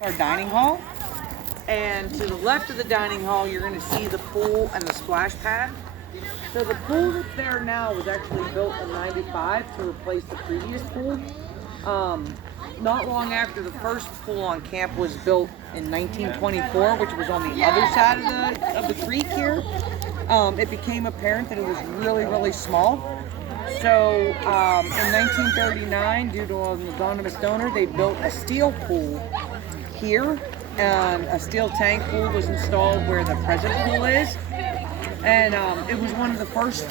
our dining hall. And to the left of the dining hall, you're going to see the pool and the splash pad. So the pool that's there now was actually built in '95 to replace the previous pool. Not long after the first pool on camp was built in 1924, which was on the other side of the creek here, it became apparent that it was really, really small. So in 1939, due to an anonymous donor, they built a steel pool here, and a steel tank pool was installed where the present pool is. And it was one of the first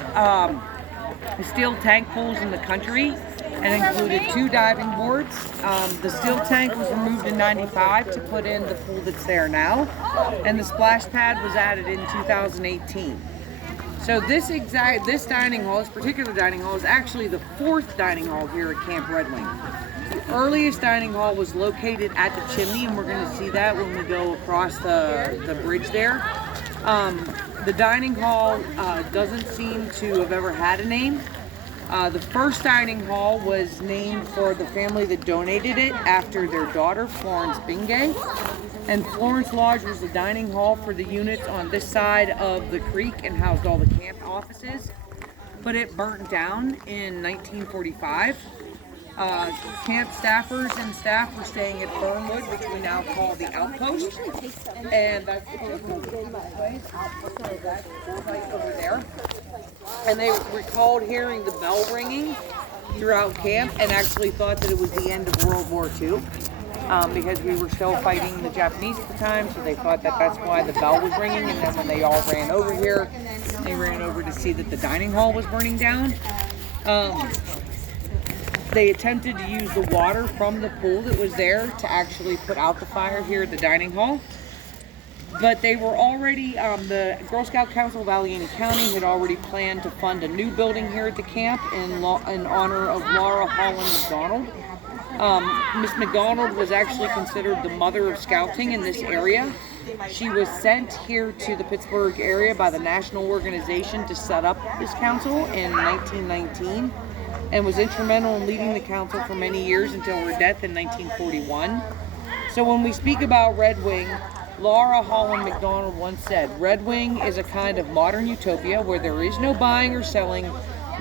steel tank pools in the country, and included 2 diving boards. The steel tank was removed in '95 to put in the pool that's there now, and the splash pad was added in 2018. So this dining hall, this particular dining hall, is actually the 4th dining hall here at Camp Redwing. The earliest dining hall was located at the chimney, and we're going to see that when we go across the bridge there. The dining hall doesn't seem to have ever had a name. The first dining hall was named for the family that donated it after their daughter, Florence Bingay. And Florence Lodge was the dining hall for the units on this side of the creek and housed all the camp offices. But it burnt down in 1945. Camp staffers and staff were staying at Fernwood, which we now call the Outpost. And that's right over there. And they recalled hearing the bell ringing throughout camp and actually thought that it was the end of World War II because we were still fighting the Japanese at the time, so they thought that that's why the bell was ringing. And then when they all ran over here, they ran over to see that the dining hall was burning down. They attempted to use the water from the pool that was there to actually put out the fire here at the dining hall. But they were already, the Girl Scout Council of Allegheny County had already planned to fund a new building here at the camp in honor of Laura Holland McDonald. Miss McDonald was actually considered the mother of scouting in this area. She was sent here to the Pittsburgh area by the national organization to set up this council in 1919 and was instrumental in leading the council for many years until her death in 1941. So when we speak about Redwing, Laura Holland McDonald once said, "Redwing is a kind of modern utopia where there is no buying or selling,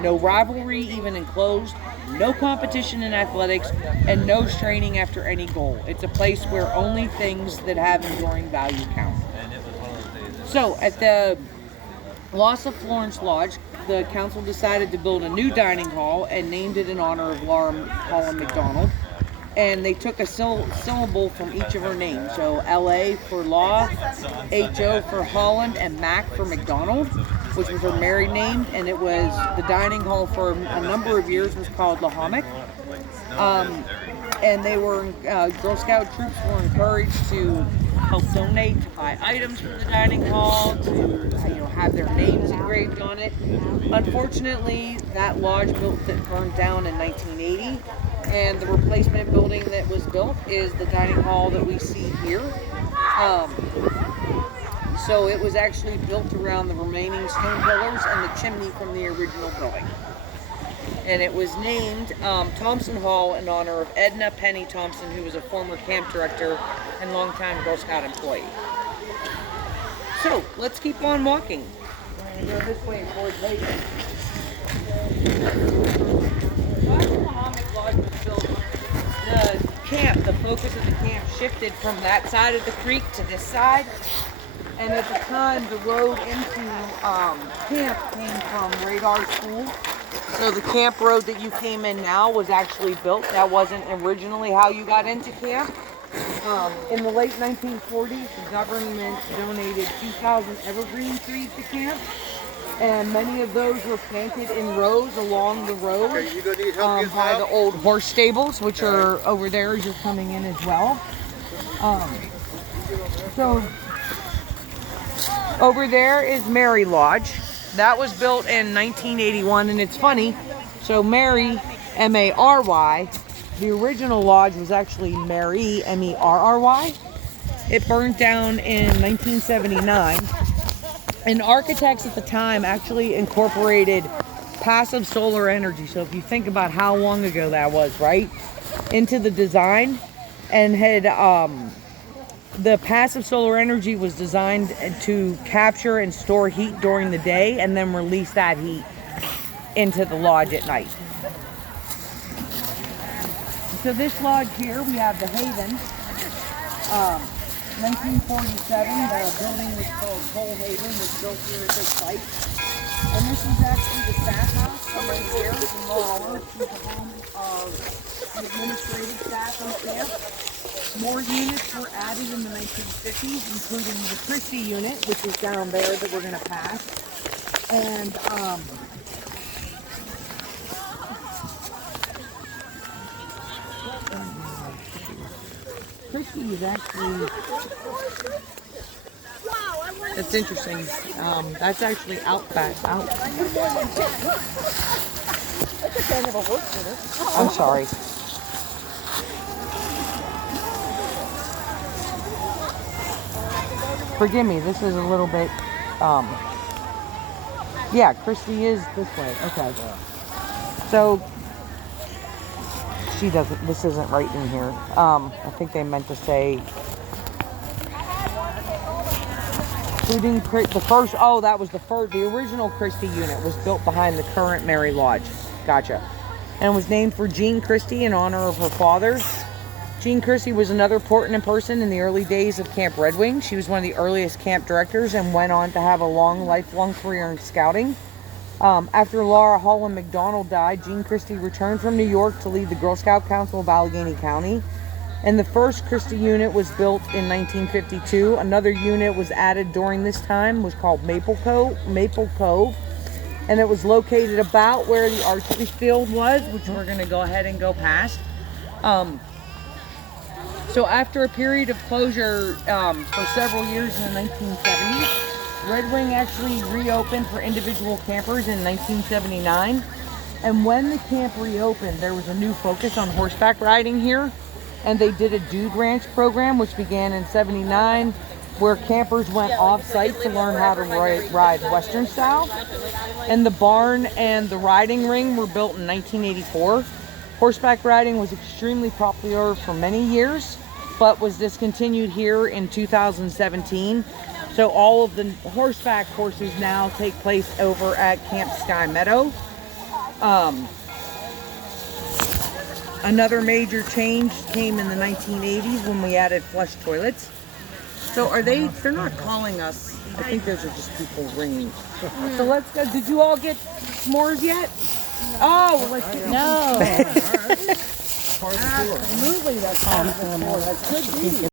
no rivalry even enclosed, no competition in athletics, and no straining after any goal. It's a place where only things that have enduring value count." So at the loss of Florence Lodge, the council decided to build a new dining hall and named it in honor of Laura Holland McDonald. And they took a syllable from each of her names. So LA for Law, HO for Holland, and Mac for McDonald, which was her married name. And it was the dining hall for a number of years was called La Hammock. And they were, Girl Scout troops were encouraged to help donate, to buy items from the dining hall, to have their names engraved on it. Unfortunately, that lodge burned down in 1980. And the replacement building that was built is the dining hall that we see here. So it was actually built around the remaining stone pillars and the chimney from the original building. And it was named Thompson Hall in honor of Edna Penny Thompson, who was a former camp director and longtime Girl Scout employee. So let's keep on walking. We're going to go this way towards Lake. The focus of the camp shifted from that side of the creek to this side, and at the time the road into camp came from Radar School. So the camp road that you came in now was actually built. That wasn't originally how you got into camp. In the late 1940s, the government donated 2,000 evergreen trees to camp. And many of those were planted in rows along the road by the old horse stables, which are over there as you're coming in as well. So over there is Mary Lodge. That was built in 1981, and it's funny. So Mary, M-A-R-Y, the original lodge was actually Mary, M-E-R-R-Y. It burned down in 1979. And architects at the time actually incorporated passive solar energy. So if you think about how long ago that was, right? Into the design, and had the passive solar energy was designed to capture and store heat during the day and then release that heat into the lodge at night. So this lodge here, we have the Haven. 1947, the building was called Cole Haven, was built here at this site. And this is actually the staff house right here in Laurel. This is the home of the administrative staff on camp. More units were added in the 1950s, including the Christie unit, which is down there that we're going to pass. And Christie is actually, that's interesting. That's actually out back. I'm sorry. Forgive me, this is a little bit, yeah, Christie is this way. Okay. So, she doesn't, this isn't right in here. I think they meant to say, including the first, oh, that was the original Christie unit was built behind the current Mary Lodge. Gotcha. And was named for Jean Christie in honor of her father. Jean Christie was another important person in the early days of Camp Redwing. She was one of the earliest camp directors and went on to have a lifelong career in scouting. After Laura Holland McDonald died, Jean Christie returned from New York to lead the Girl Scout Council of Allegheny County. And the first Christie unit was built in 1952. Another unit was added during this time, was called Maple Cove. And it was located about where the archery field was, which we're going to go ahead and go past. So after a period of closure for several years in the 1970s, Redwing actually reopened for individual campers in 1979. And when the camp reopened, there was a new focus on horseback riding here. And they did a Dude Ranch program, which began in '79, where campers went off-site to learn how to ride Western style. And the barn and the riding ring were built in 1984. Horseback riding was extremely popular for many years, but was discontinued here in 2017. So all of the horseback courses now take place over at Camp Sky Meadow. Another major change came in the 1980s when we added flush toilets. So they're not calling us. I think those are just people ringing. So let's go. Did you all get s'mores yet? Oh, well, let's get No. Absolutely, that's all. That could be.